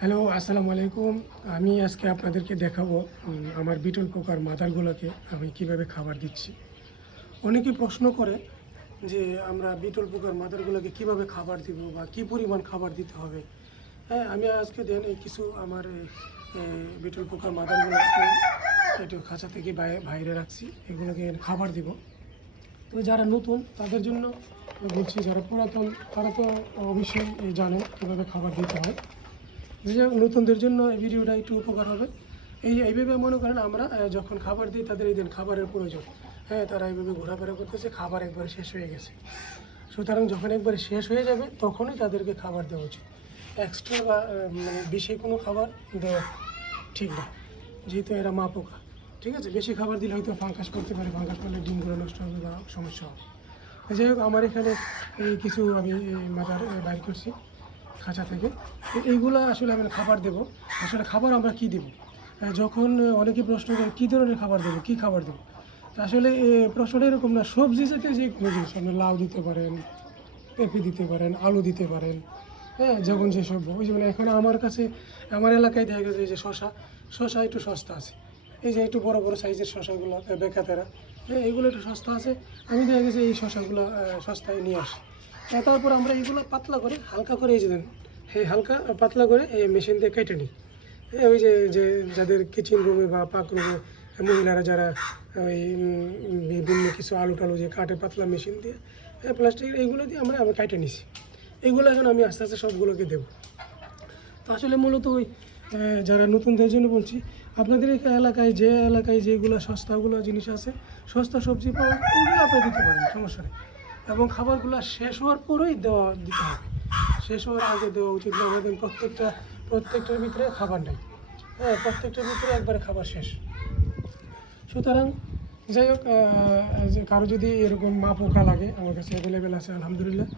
Hello, আসসালামু আলাইকুম। আমি আজকে আপনাদেরকে দেখাবো আমার বিটল পোকার মাদারগুলোকে আমি কীভাবে খাবার দিচ্ছি। অনেকে প্রশ্ন করে যে, আমরা বিটল পোকার মাদারগুলোকে কীভাবে খাবার দিব বা কি পরিমাণ খাবার দিতে হবে। হ্যাঁ আমি আজকে দেন এই কিছু আমার বিটল পোকার মাদারগুলোকে একটু খাঁচা থেকে বাইরে রাখছি, এগুলোকে খাবার দিব। তো যারা নতুন, তাদের জন্য বলছি, যারা পুরাতন, তারা তো অবশ্যই জানে কীভাবে খাবার দিতে হয়। যে নতুনদের জন্য এই ভিডিওটা একটু উপকার হবে। এই এইভাবে মনে করেন আমরা যখন খাবার দিই, তাদের এই দিন খাবারের প্রয়োজন। হ্যাঁ তারা এইভাবে ঘোরাফেরা করতেছে, খাবার একবারে শেষ হয়ে গেছে। সুতরাং যখন একবারে শেষ হয়ে যাবে, তখনই তাদেরকে খাবার দেওয়া উচিত। এক্সট্রা বা মানে বেশি কোনো খাবার দেওয়া ঠিক না। যেহেতু এরা মা পোকা, ঠিক আছে? বেশি খাবার দিলে হয়তো ফাঙ্কাস করতে পারে ফাঙ্কাস করলে ডিমগুলো নষ্ট হবে বা সমস্যা হবে। যাই হোক, আমার এখানে কিছু আমি মাথার বাইর করছি। খাঁচা থেকে। এইগুলো আসলে আমি খাবার দেব। আসলে খাবার আমরা কি দেব? যখন অনেকে প্রশ্ন করে, কী ধরনের খাবার দেবো? কী খাবার দেবো? আসলে প্রশ্নটা এরকম না। সবজি জাতীয় যে কোনো জিনিস, আপনি লাউ দিতে পারেন, পেঁপে দিতে পারেন, আলু দিতে পারেন হ্যাঁ যেমন যেসব ওই যেমন এখন আমার কাছে, আমার এলাকায় দেখা গেছে যে শশা শশা একটু সস্তা আছে। এই যে একটু বড় বড় সাইজের শশাগুলো বেকাতেরা হ্যাঁ এগুলো একটু সস্তা আছে। আমি দেখা গেছে এই শশাগুলো সস্তায় নিয়ে আসি। তারপর আমরা এইগুলো পাতলা করে, হালকা করে এই যে এই হালকা পাতলা করে এই মেশিন দিয়ে কেটে নিই। হ্যাঁ, ওই যে যে যাদের কিচেন রুমে বা পাক রুমে মহিলারা যারা ওই বিভিন্ন কিছু আলু টালু যে কাটে পাতলা মেশিন দিয়ে প্লাস্টিক এইগুলো দিয়ে আমরা আমি কাটে নিছি। এইগুলো এখন আমি আস্তে আস্তে সবগুলোকে দেবো। তো আসলে মূলত ওই যারা নতুনদের জন্য বলছি আপনাদের এই এলাকায় যে এলাকায় যেগুলো সস্তাগুলো জিনিস আছে সস্তা সবজি পাওয়া ওইগুলো আপনি দিতে পারেন সমস্যা নেই। এবং খাবারগুলো শেষ হওয়ার পরেই দেওয়া দিতে হবে। শেষ হওয়ার আগে দেওয়া উচিত না। আমাদের প্রত্যেকটা, প্রত্যেকটার ভিতরে খাবার নেই। হ্যাঁ প্রত্যেকটার ভিতরে একবারে খাবার শেষ। সুতরাং, যাই হোক যে কারও যদি এরকম মা পোকা লাগে, আমার কাছে অ্যাভেলেবেল আছে, আলহামদুলিল্লাহ।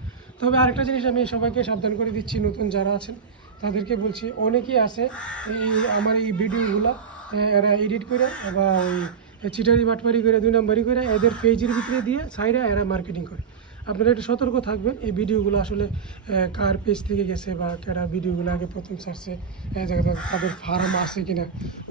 তবে আরেকটা জিনিস আমি সবাইকে সাবধান করে দিচ্ছি, নতুন যারা আছেন, তাদেরকে বলছি, অনেকেই আছে, এই আমার এই ভিডিওগুলো এরা এডিট করে বা ওই চিটারি বাটপারি করে, দুই নম্বরই করে, এদের পেজের ভিতরে দিয়ে সাইডে এরা মার্কেটিং করে। আপনারা একটু সতর্ক থাকবেন। এই ভিডিওগুলো আসলে কার পেজ থেকে গেছে বা কারা ভিডিওগুলো আগে প্রথম সার্চে তাদের ফার্ম আছে কিনা?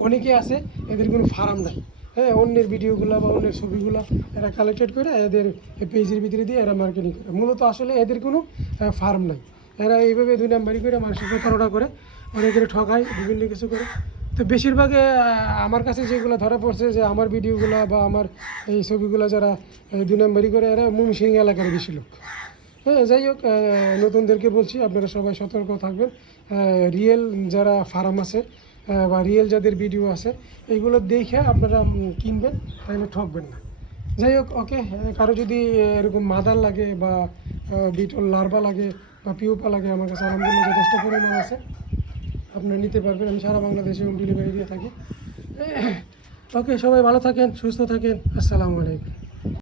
অনেকে আছে, এদের কোনো ফার্ম নাই। হ্যাঁ অন্যের ভিডিওগুলো বা অন্যের ছবিগুলো এরা কালেক্টেড করে এদের পেজের ভিতরে দিয়ে এরা মার্কেটিং করে। মূলত আসলে এদের কোনো ফার্ম নাই। এরা এইভাবে দুই নাম্বারি করে মানুষের প্রতারণা করে, অনেকের ঠকায়, বিভিন্ন কিছু করে। তো বেশিরভাগে আমার কাছে যেগুলো ধরা পড়ছে যে আমার ভিডিওগুলো বা আমার এই ছবিগুলো যারা দুই নাম্বারই করে, এরা মুমসিং এলাকার বেশি লোক। হ্যাঁ যাই হোক নতুনদেরকে বলছি, আপনারা সবাই সতর্ক থাকবেন। রিয়েল যারা ফার্ম আছে বা রিয়েল যাদের ভিডিও আছে এইগুলো দেখে আপনারা কিনবেন, তাহলে ঠকবেন না। যাই হোক, ওকে, কারও যদি এরকম মাদার লাগে বা বিটল লার্ভা লাগে বা পিউপা লাগে, আমার কাছে আলহামদুলিল্লাহ যথেষ্ট পরিমাণ আছে। আপনারা নিতে পারবেন। আমি সারা বাংলাদেশে হোম ডেলিভারি দিয়ে থাকি। ওকে, সবাই ভালো থাকেন, সুস্থ থাকেন। আসসালামু আলাইকুম।